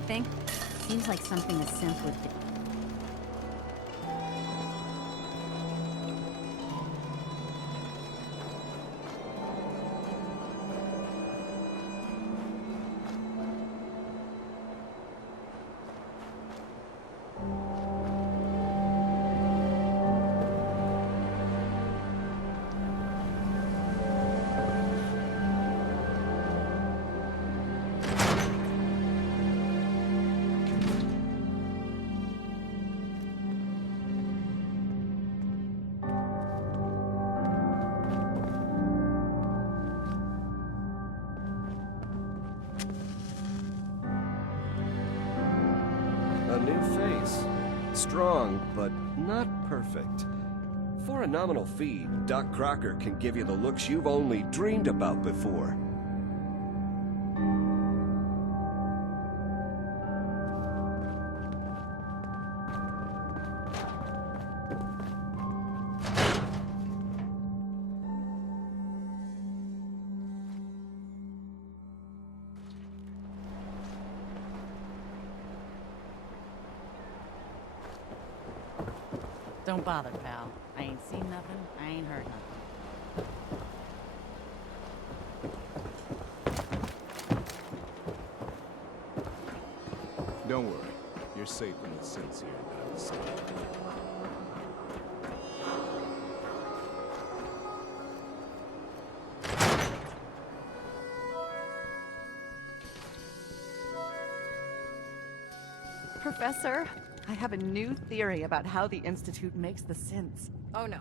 anything? Seems like something a synth would do. A new face. Strong, but not perfect. For a nominal fee, Doc Crocker can give you the looks you've only dreamed about before. Don't bother, pal. I ain't seen nothing, I ain't heard nothing. Don't worry. You're safe in the sense here, guys. Professor, I have a new theory about how the Institute makes the synths. Oh no.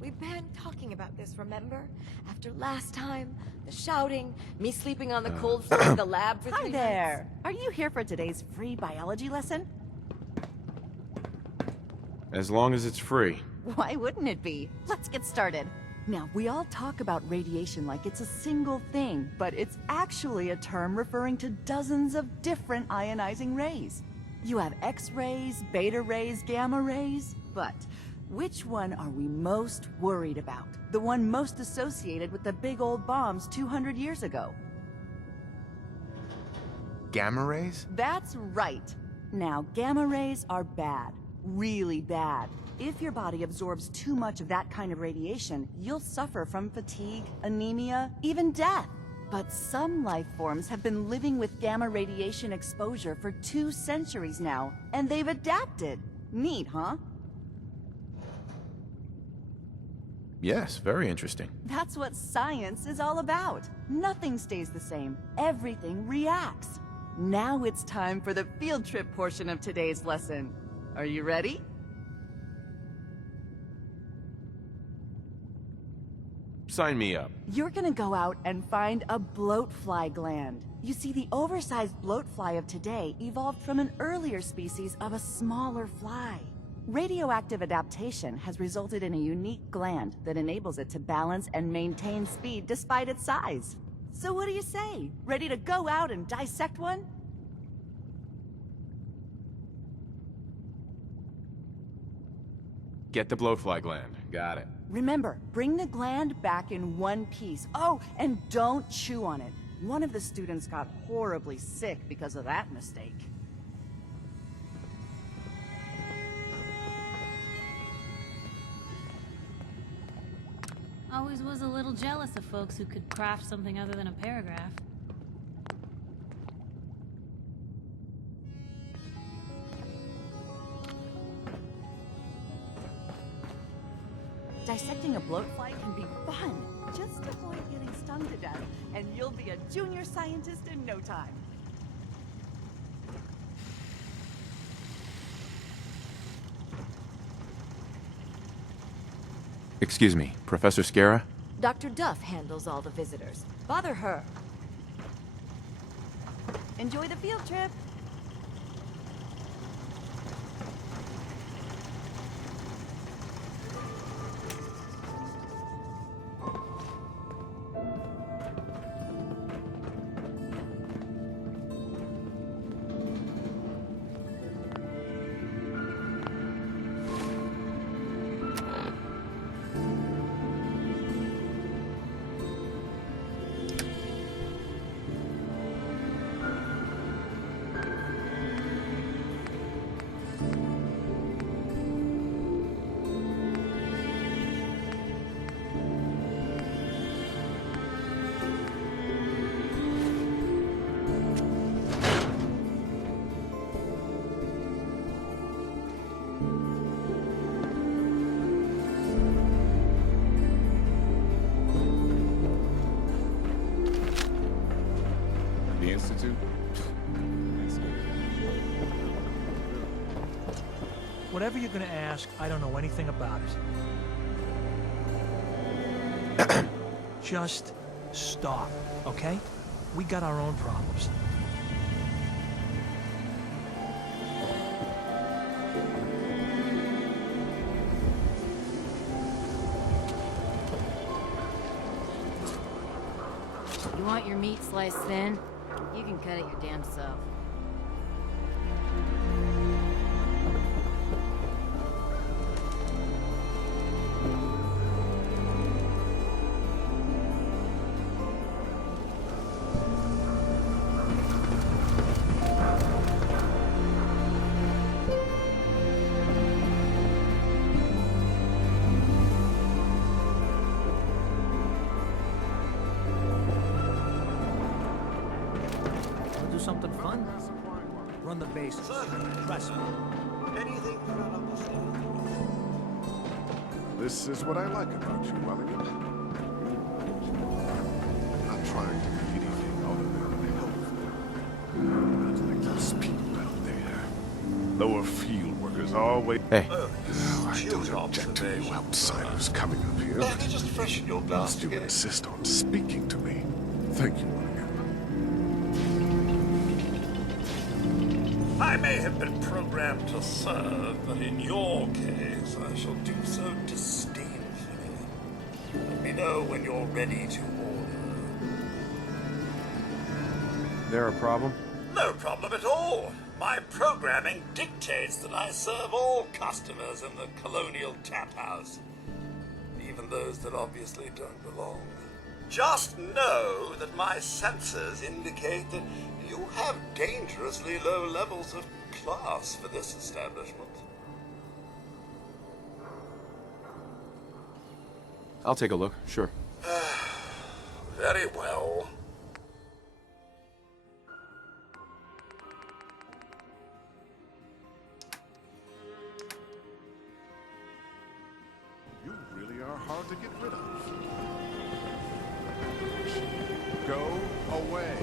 We've been talking about this, remember? After last time, the shouting, me sleeping on the cold floor of the lab for 3 Hi nights. there! Are you here for today's free biology lesson? As long as it's free. Why wouldn't it be? Let's get started. Now, we all talk about radiation like it's a single thing, but it's actually a term referring to dozens of different ionizing rays. You have X-rays, beta rays, gamma rays, but which one are we most worried about? The one most associated with the big old bombs 200 years ago. Gamma rays? That's right. Now, gamma rays are bad. Really bad. If your body absorbs too much of that kind of radiation, you'll suffer from fatigue, anemia, even death. But some life forms have been living with gamma radiation exposure for 2 centuries now, and they've adapted. Neat, huh? Yes, very interesting. That's what science is all about. Nothing stays the same. Everything reacts. Now it's time for the field trip portion of today's lesson. Are you ready? Sign me up. You're gonna go out and find a bloatfly gland. You see, the oversized bloatfly of today evolved from an earlier species of a smaller fly. Radioactive adaptation has resulted in a unique gland that enables it to balance and maintain speed despite its size. So what do you say? Ready to go out and dissect one? Get the blowfly gland. Got it. Remember, bring the gland back in one piece. Oh, and don't chew on it. One of the students got horribly sick because of that mistake. Always was a little jealous of folks who could craft something other than a paragraph. Dissecting a bloatfly can be fun. Just avoid getting stung to death, and you'll be a junior scientist in no time. Excuse me, Professor Scara? Dr. Duff handles all the visitors. Bother her. Enjoy the field trip. Institute? Whatever you're gonna ask, I don't know anything about it. Just stop, okay? We got our own problems. You want your meat sliced thin? You can cut it your damn self. Do something fun? Run the bases. Trust me. Anything you don't understand. This is what I like about you, Mulligan. Not trying to be anything other than helpful. Not like those people out there. Lower field workers always... Hey. I don't object to you outsiders coming up here. Maybe just freshen your glass Must you again. insist on speaking to me? Thank you, Mulligan. I may have been programmed to serve, but in your case, I shall do so disdainfully. Let me know when you're ready to order. There a problem? No problem at all. My programming dictates that I serve all customers in the Colonial Tap House, even those that obviously don't belong. Just know that my sensors indicate that you have dangerously low levels of class for this establishment. I'll take a look, sure. Very well. You really are hard to get rid of. Go away.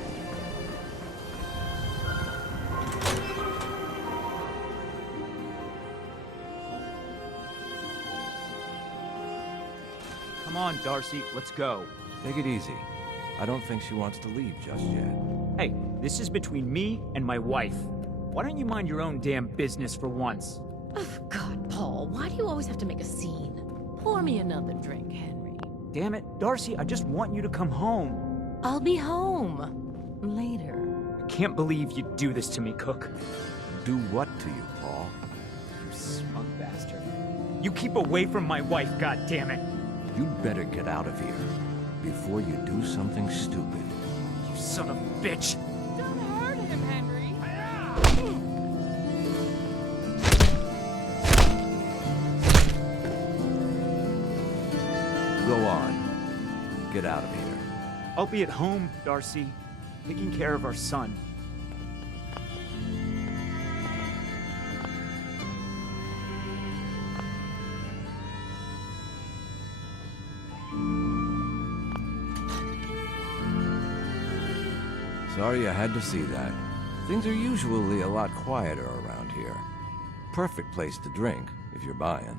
Come on, Darcy, let's go. Take it easy. I don't think she wants to leave just yet. Hey, this is between me and my wife. Why don't you mind your own damn business for once? Oh, God, Paul, why do you always have to make a scene? Pour me another drink, Henry. Damn it, Darcy, I just want you to come home. I'll be home. Later. I can't believe you'd do this to me, Cook. Do what to you, Paul? You smug bastard. You keep away from my wife, goddammit. You'd better get out of here before you do something stupid. You son of a bitch. Don't hurt him, Henry. Go on. Get out of here. I'll be at home, Darcy, taking care of our son. Sorry you had to see that. Things are usually a lot quieter around here. Perfect place to drink, if you're buying.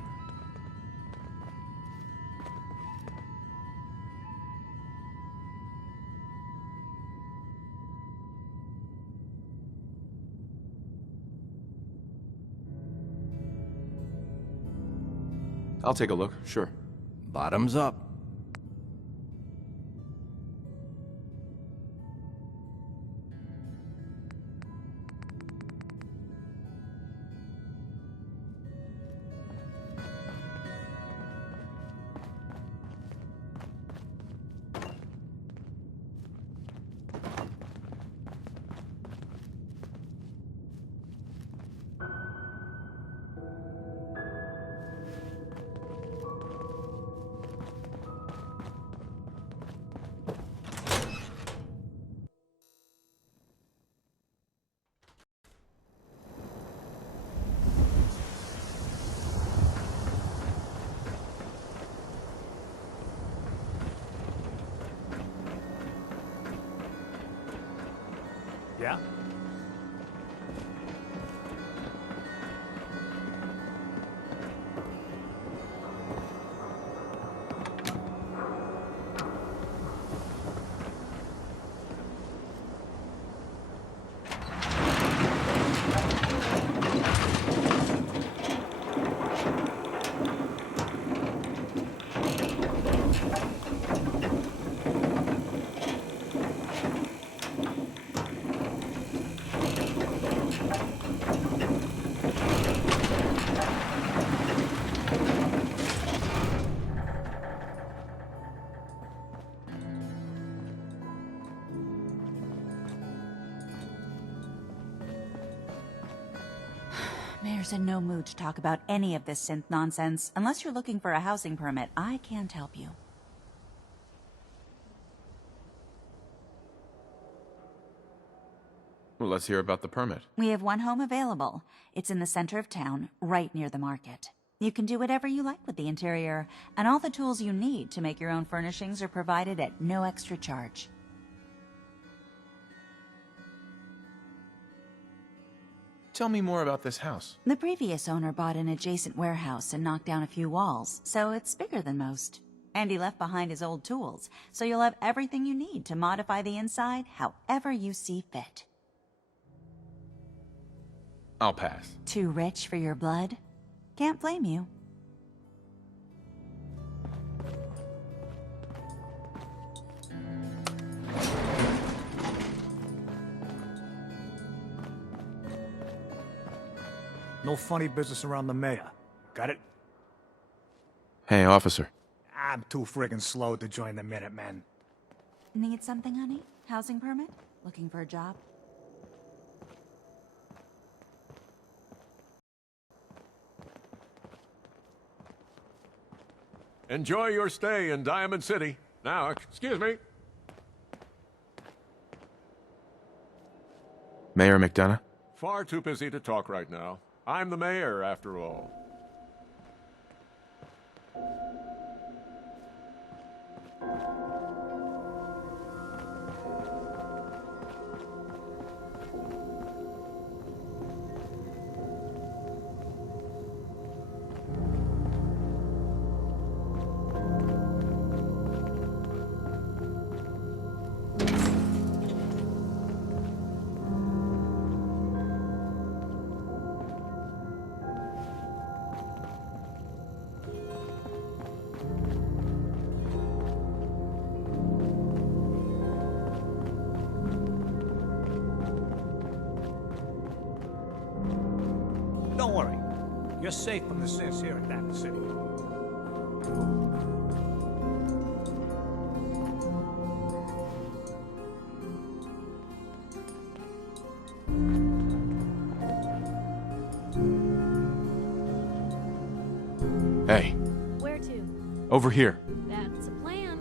I'll take a look, sure. Bottoms up. Yeah? Mayor's in no mood to talk about any of this synth nonsense. Unless you're looking for a housing permit, I can't help you. Well, let's hear about the permit. We have one home available. It's in the center of town, right near the market. You can do whatever you like with the interior, and all the tools you need to make your own furnishings are provided at no extra charge. Tell me more about this house. The previous owner bought an adjacent warehouse and knocked down a few walls, so it's bigger than most. And he left behind his old tools, so you'll have everything you need to modify the inside however you see fit. I'll pass. Too rich for your blood? Can't blame you. No funny business around the mayor. Got it? Hey, officer. I'm too friggin' slow to join the Minutemen. Need something, honey? Housing permit? Looking for a job? Enjoy your stay in Diamond City. Now, excuse me. Mayor McDonough? Far too busy to talk right now. I'm the mayor, after all. Don't worry. You're safe from the synths here in Diamond City. Hey, Where to? over here. That's a plan.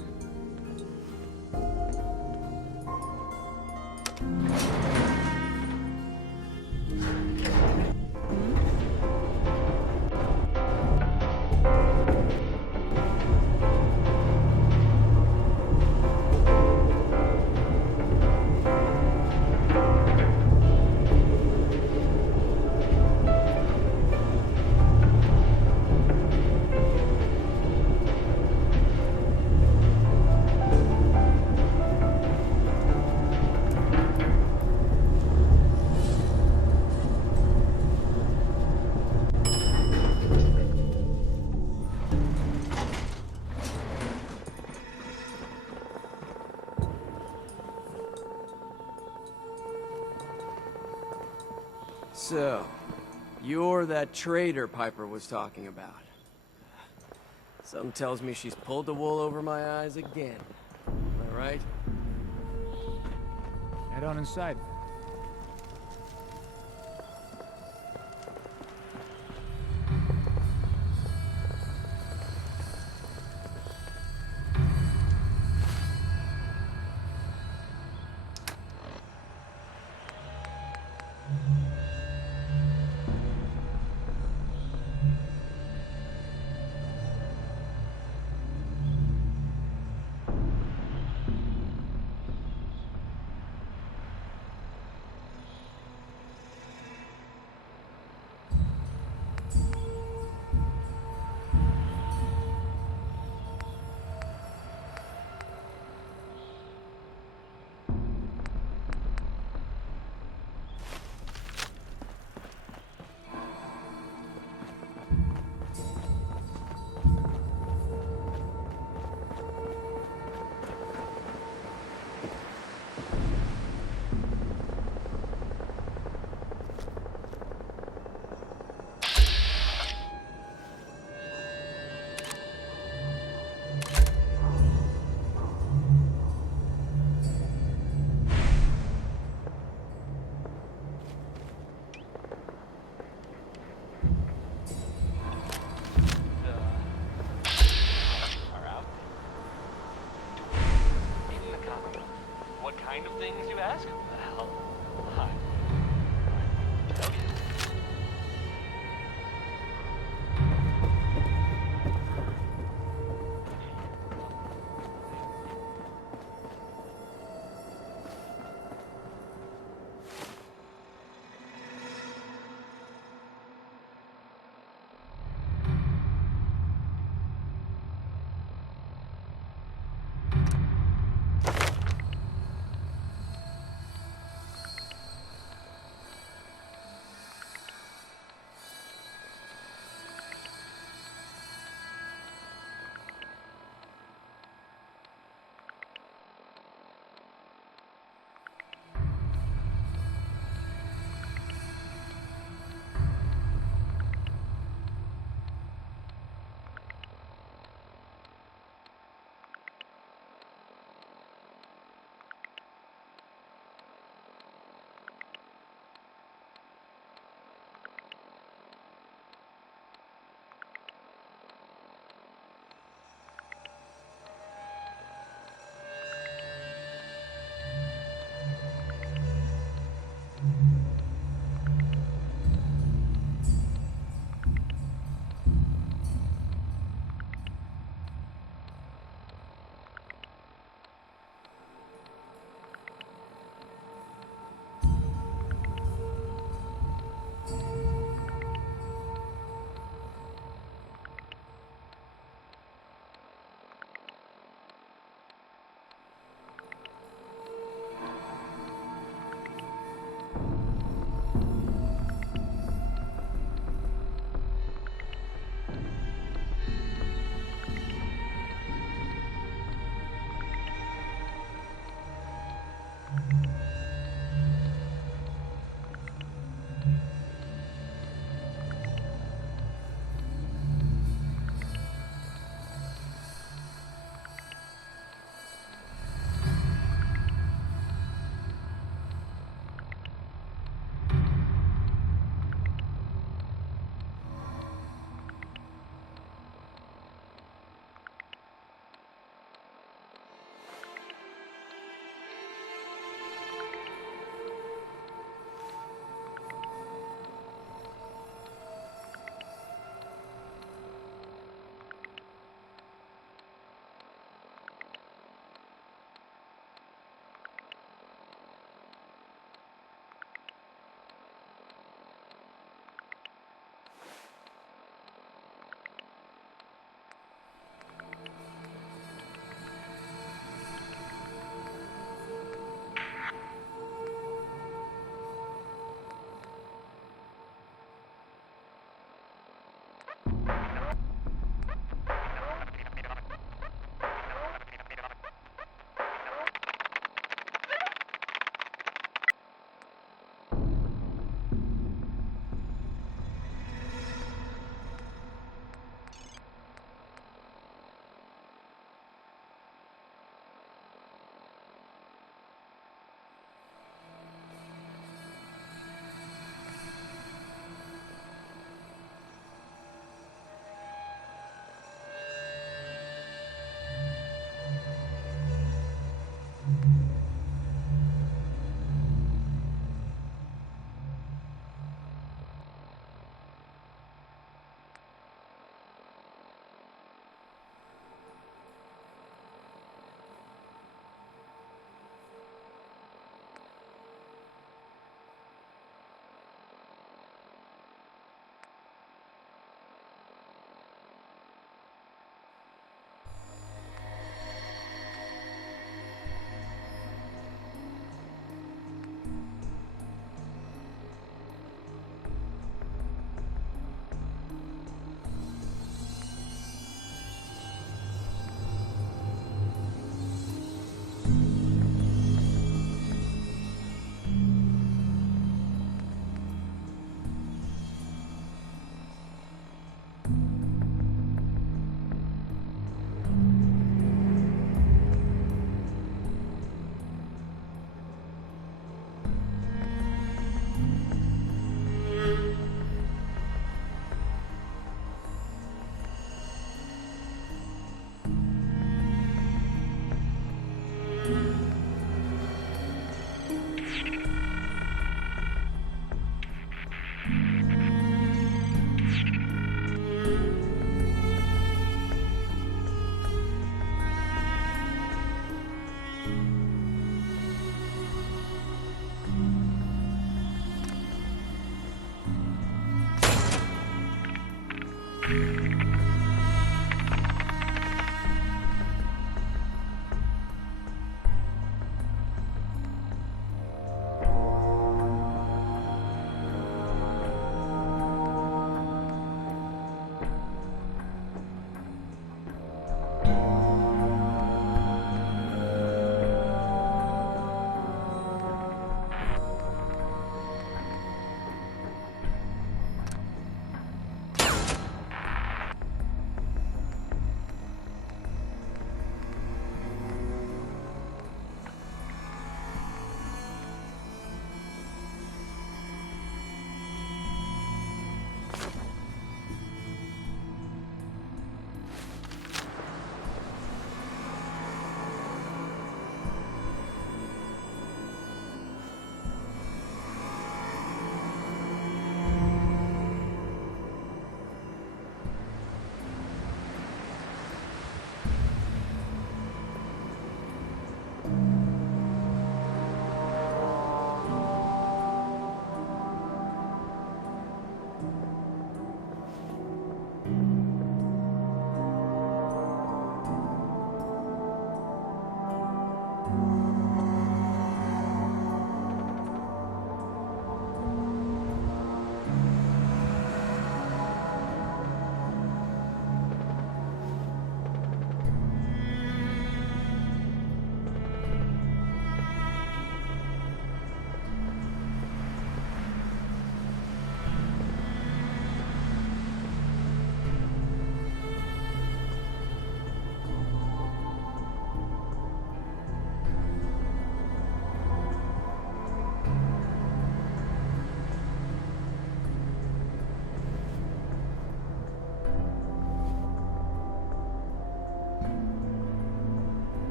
So, you're that traitor Piper was talking about. Something tells me she's pulled the wool over my eyes again. Am I right? Head on inside. kind of things you ask? Well, hi. Okay.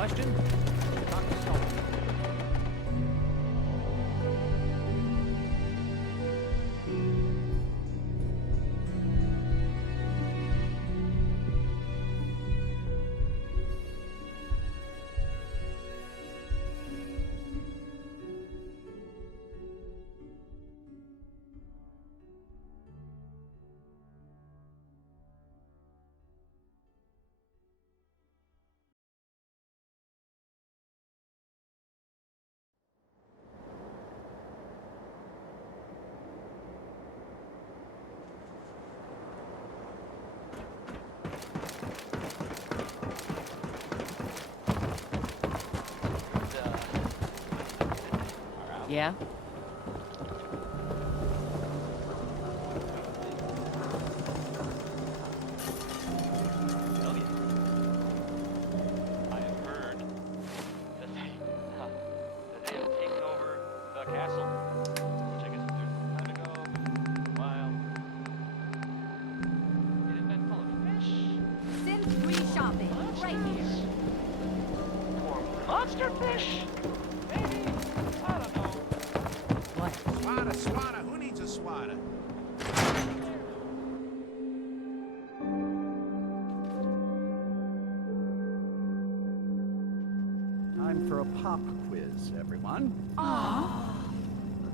question? Yeah? Tell you. I have heard that they have taken over the castle. Which I guess was a time ago. While it had been full of fish. Sims 3 shopping, right here. Or monster fish? Maybe? I don't know. What? Swatter, who needs a swatter? Time for a pop quiz, everyone.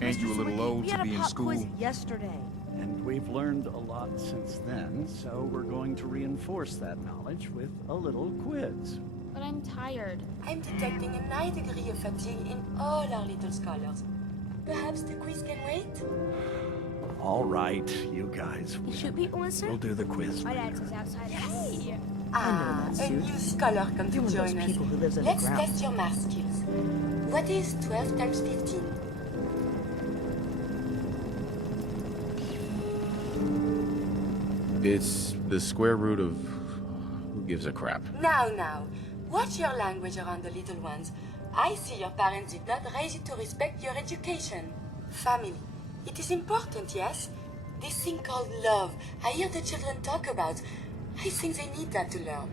Ain't you a little old to be in school? Yesterday. And we've learned a lot since then, so we're going to reinforce that knowledge with a little quiz. But I'm tired. I'm detecting a high degree of fatigue in all our little scholars. Perhaps the quiz can wait? All right, you guys. You shoot people in We'll do the quiz My later. dad's was outside. Hey! A new scholar come to join us. Let's test your math skills. What is 12 times 15? It's the square root of... who gives a crap? Now. Watch your language around the little ones. I see your parents did not raise you to respect your education. Family. It is important, yes? This thing called love, I hear the children talk about. I think they need that to learn.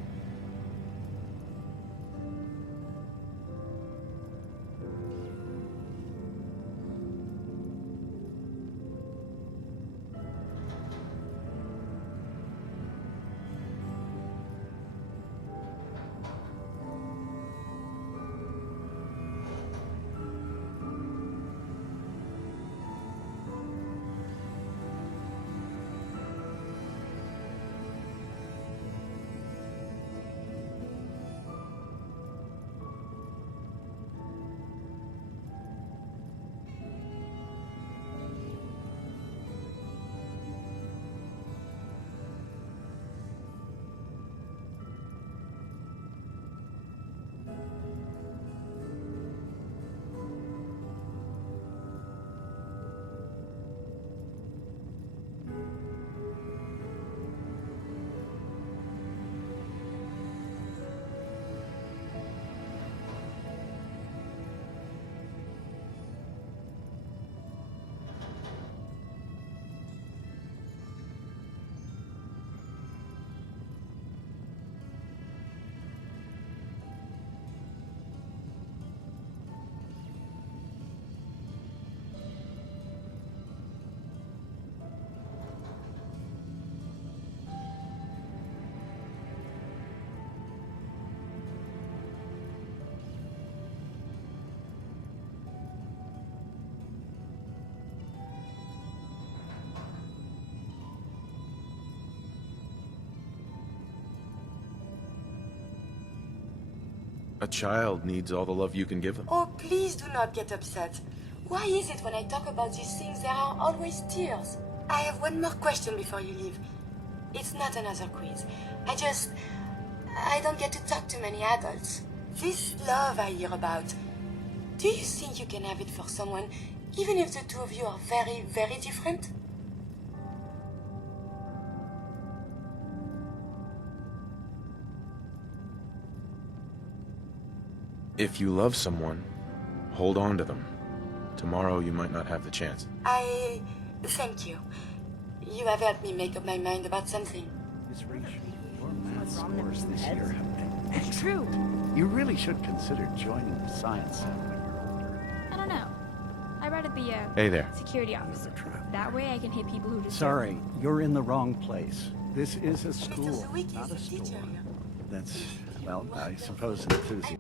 A child needs all the love you can give them. Oh, please do not get upset. Why is it when I talk about these things there are always tears? I have one more question before you leave. It's not another quiz. I don't get to talk to many adults. This love I hear about, do you think you can have it for someone, even if the two of you are very, very different? If you love someone, hold on to them. Tomorrow you might not have the chance. Thank you. You have helped me make up my mind about something. Ms. Reach, your math scores this year have been It's true. You really should consider joining the Science Center when you're older. I don't know. I'd rather be a Hey there. security officer. That way I can hit people who deserve Sorry, you're in the wrong place. This is a school, Zuiki not is a the teacher store. here. That's, well, I suppose enthusiasm.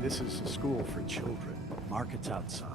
This is a school for children. Market's outside.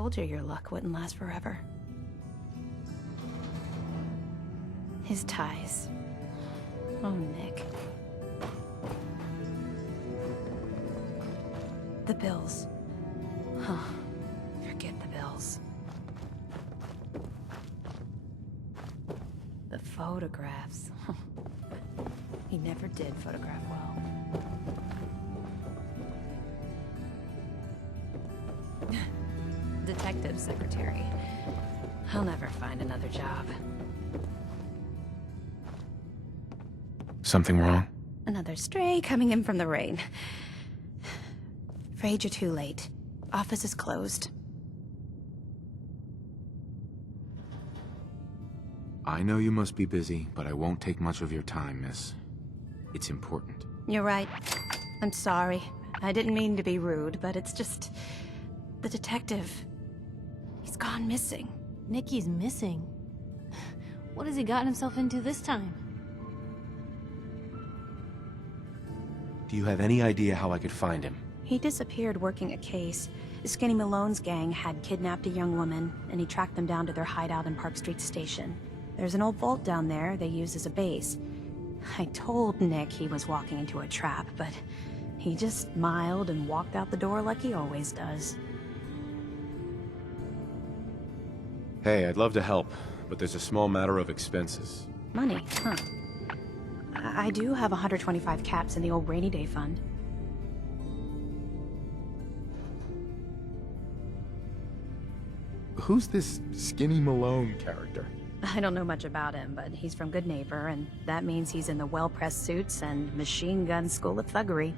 told you your luck wouldn't last forever. His ties. Oh, Nick. The bills. Huh. Forget the bills. The photographs. He never did photograph well. Detective secretary. I'll never find another job. Something wrong? Another stray coming in from the rain. Afraid you're too late. Office is closed. I know you must be busy, but I won't take much of your time, miss. It's important. You're right. I'm sorry. I didn't mean to be rude, but it's just... the detective... he's gone missing. Nicky's missing. What has he gotten himself into this time? Do you have any idea how I could find him? He disappeared working a case. Skinny Malone's gang had kidnapped a young woman, and he tracked them down to their hideout in Park Street Station. There's an old vault down there they use as a base. I told Nick he was walking into a trap, but he just smiled and walked out the door like he always does. Hey, I'd love to help, but there's a small matter of expenses. Money, huh? I do have 125 caps in the old rainy day fund. Who's this Skinny Malone character? I don't know much about him, but he's from Good Neighbor, and that means he's in the well-pressed suits and machine gun school of thuggery.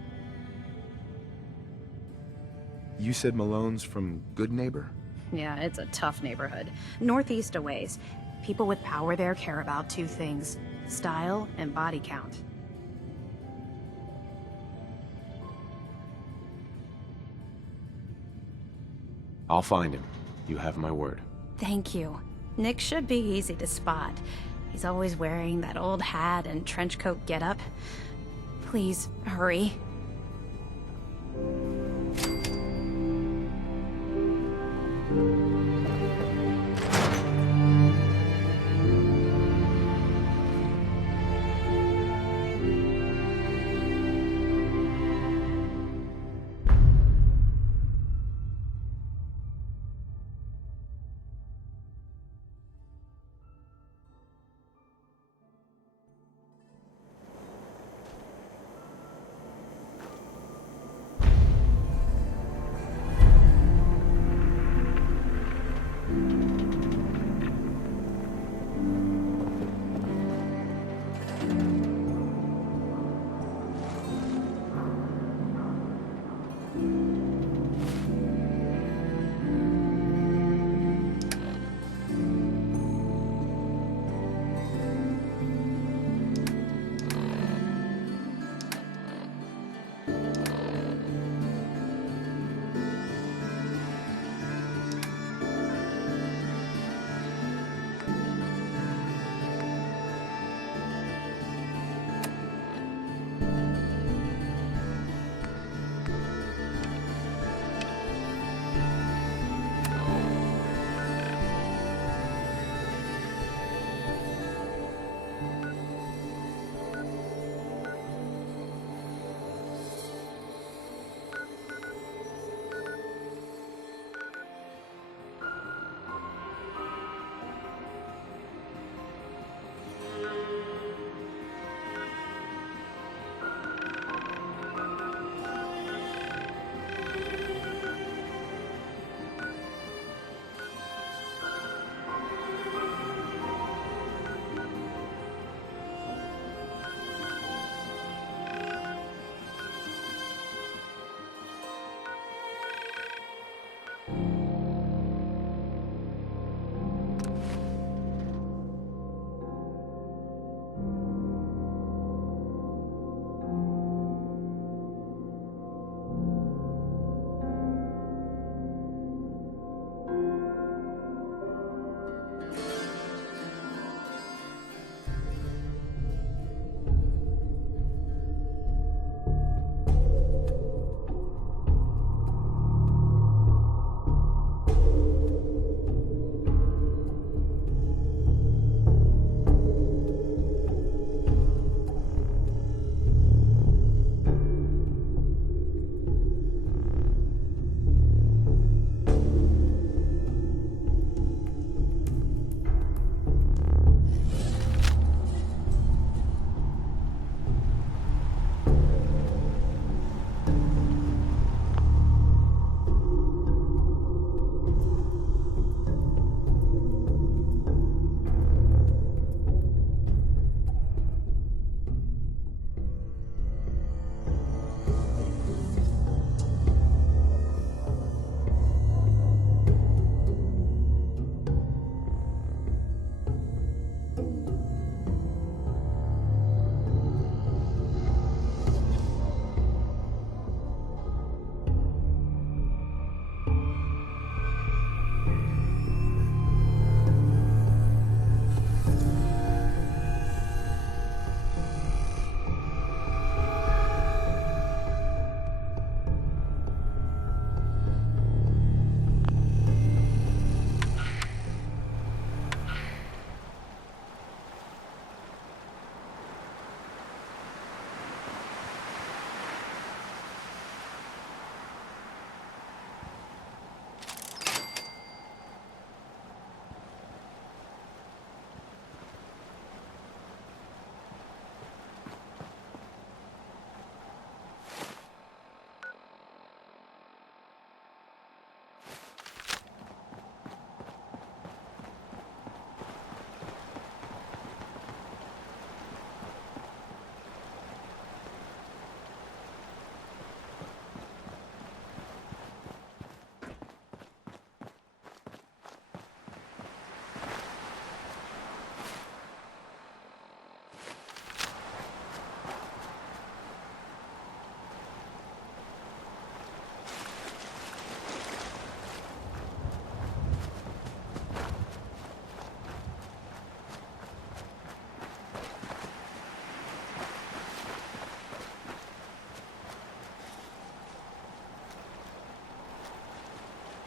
You said Malone's from Good Neighbor? Yeah, it's a tough neighborhood. Northeast a ways. People with power there care about two things: style and body count. I'll find him. You have my word. Thank you. Nick should be easy to spot. He's always wearing that old hat and trench coat getup. Please, hurry.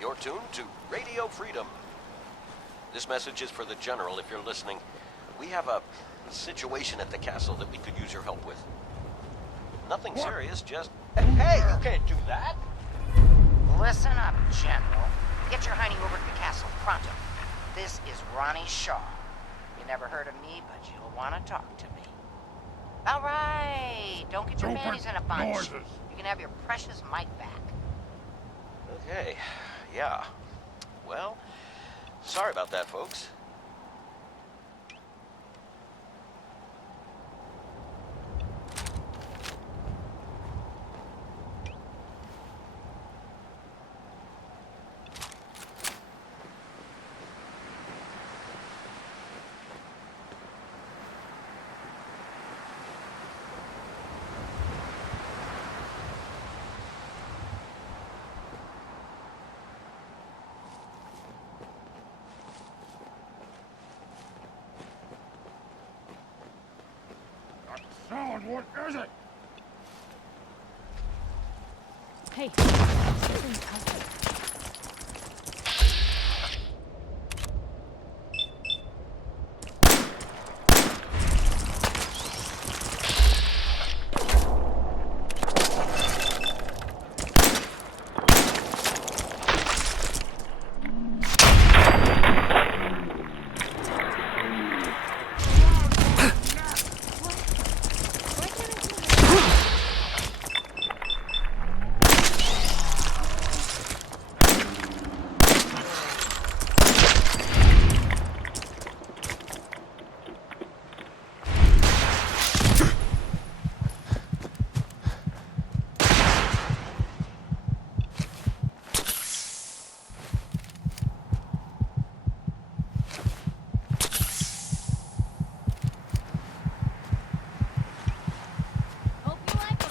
You're tuned to Radio Freedom. This message is for the General if you're listening. We have a situation at the castle that we could use your help with. Nothing serious, just... Hey, you can't do that! Listen up, General. Get your honey over to the castle, pronto. This is Ronnie Shaw. You never heard of me, but you'll want to talk to me. All right, don't get your panties in a bunch. You can have your precious mic back. Okay, yeah. Well, sorry about that, folks. Sound, what is it? Hey.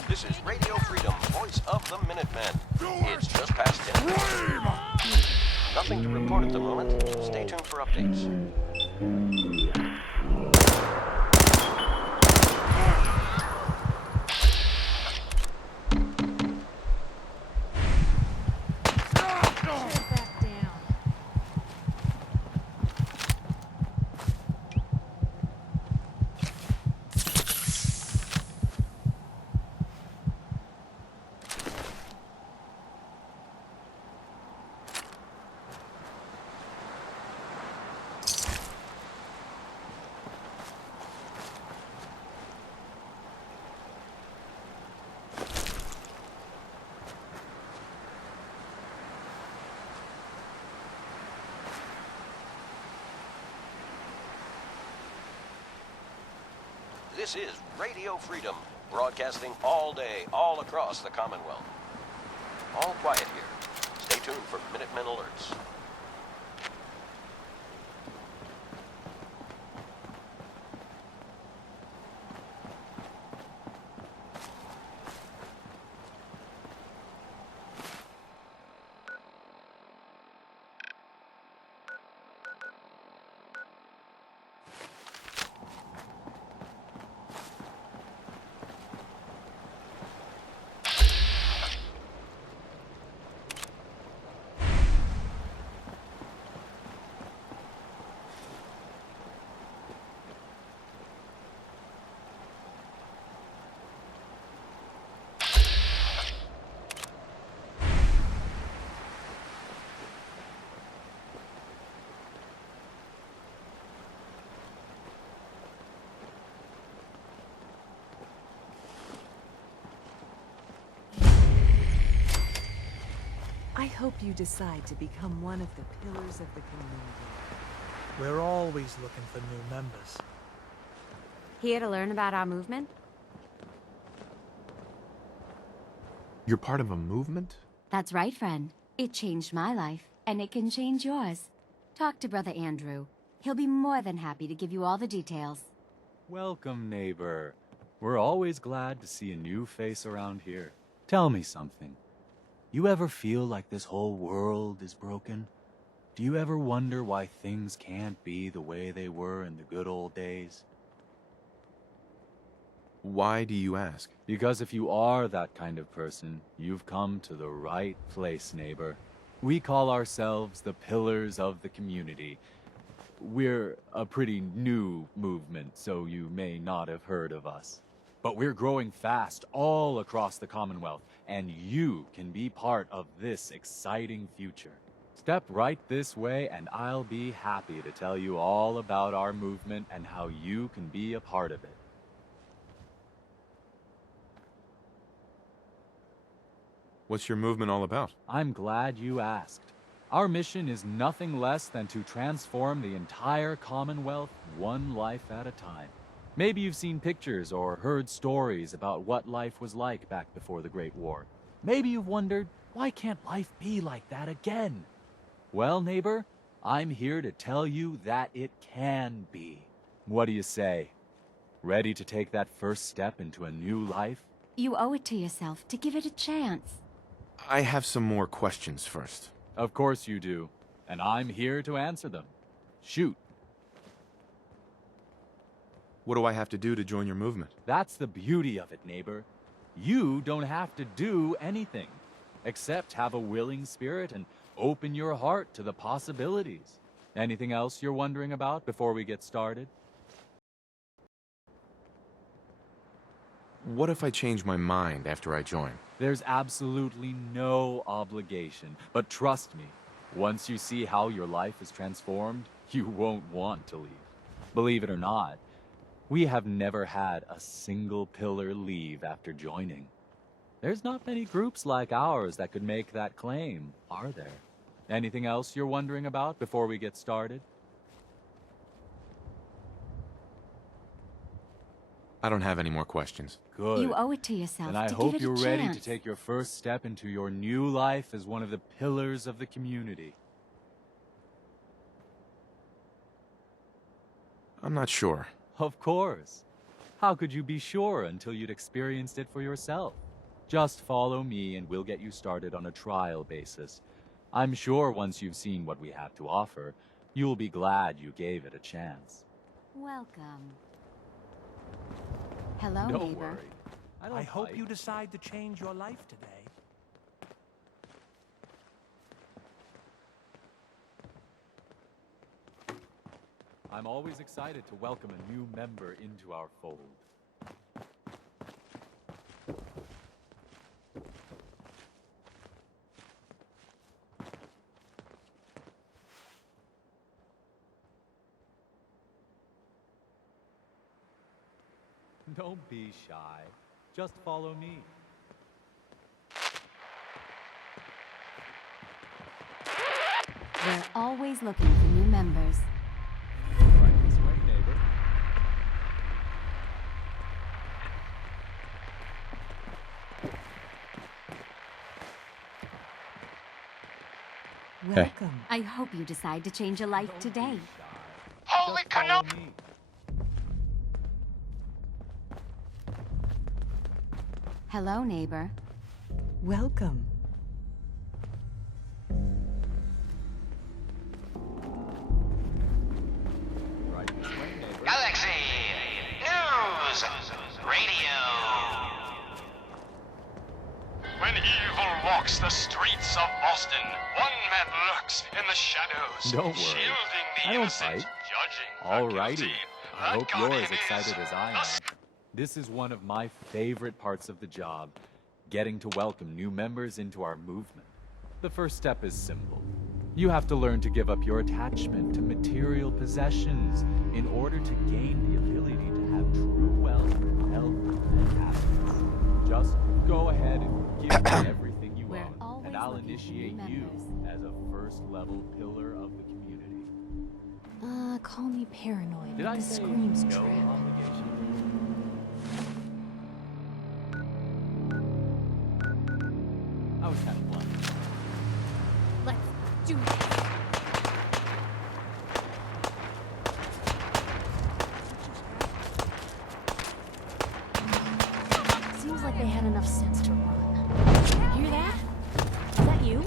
This is Radio Freedom, voice of the Minutemen. It's just past 10. Nothing to report at the moment. Stay tuned for updates. This is Radio Freedom, broadcasting all day, all across the Commonwealth. All quiet here. Stay tuned for Minutemen alerts. I hope you decide to become one of the pillars of the community. We're always looking for new members. Here to learn about our movement? You're part of a movement? That's right, friend. It changed my life, and it can change yours. Talk to Brother Andrew. He'll be more than happy to give you all the details. Welcome, neighbor. We're always glad to see a new face around here. Tell me something. You ever feel like this whole world is broken? Do you ever wonder why things can't be the way they were in the good old days? Why do you ask? Because if you are that kind of person, you've come to the right place, neighbor. We call ourselves the Pillars of the Community. We're a pretty new movement, so you may not have heard of us. But we're growing fast all across the Commonwealth, and you can be part of this exciting future. Step right this way, and I'll be happy to tell you all about our movement and how you can be a part of it. What's your movement all about? I'm glad you asked. Our mission is nothing less than to transform the entire Commonwealth one life at a time. Maybe you've seen pictures or heard stories about what life was like back before the Great War. Maybe you've wondered, why can't life be like that again? Well, neighbor, I'm here to tell you that it can be. What do you say? Ready to take that first step into a new life? You owe it to yourself to give it a chance. I have some more questions first. Of course you do, and I'm here to answer them. Shoot. What do I have to do to join your movement? That's the beauty of it, neighbor. You don't have to do anything, except have a willing spirit and open your heart to the possibilities. Anything else you're wondering about before we get started? What if I change my mind after I join? There's absolutely no obligation, but trust me, once you see how your life is transformed, you won't want to leave. Believe it or not, we have never had a single pillar leave after joining. There's not many groups like ours that could make that claim, are there? Anything else you're wondering about before we get started? I don't have any more questions. Good. You owe it to yourself and I to hope give it you're a ready chance. to take your first step into your new life as one of the pillars of the community. I'm not sure. Of course. How could you be sure until you'd experienced it for yourself? Just follow me and we'll get you started on a trial basis. I'm sure once you've seen what we have to offer, you'll be glad you gave it a chance. Welcome. Hello, Don't neighbor. worry. I hope you decide to change your life today. I'm always excited to welcome a new member into our fold. Don't be shy. Just follow me. We're always looking for new members. Right this way, neighbor. Welcome. I hope you decide to change your life today. Holy canoe! Hello, neighbor. Welcome. Right this way, neighbor. Galaxy News Radio. When evil walks the streets of Boston, one man lurks in the shadows, Don't worry. shielding the I don't fight. innocent, judging the Alrighty. guilty. I hope That you're guardian as excited is as I am. This is one of my favorite parts of the job, getting to welcome new members into our movement. The first step is simple. You have to learn to give up your attachment to material possessions in order to gain the ability to have true wealth, health, and happiness. Just go ahead and give me everything you own, and I'll initiate you as a first-level pillar of the community. Call me paranoid. Did but I this say screams no trap. obligation? I was kind of blunt. Let's do this. Seems like they had enough sense to run. Hear that? Is that you?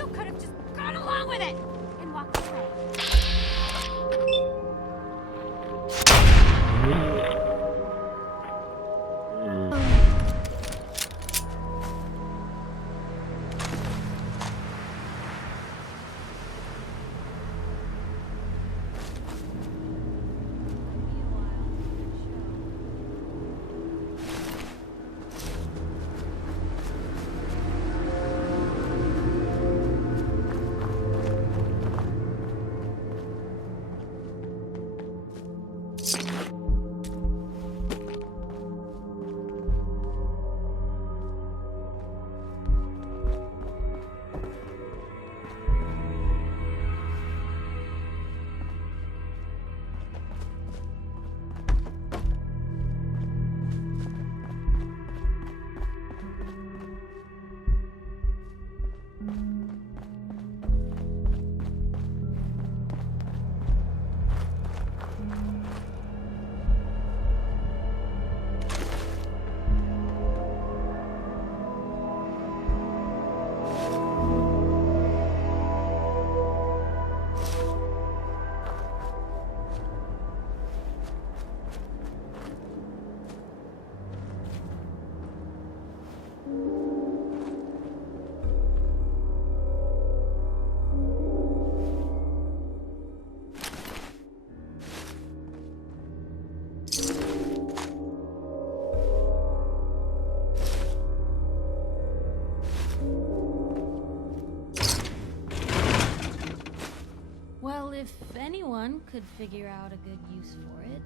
You could have just gone along with it and walked away. Well, if anyone could figure out a good use for it,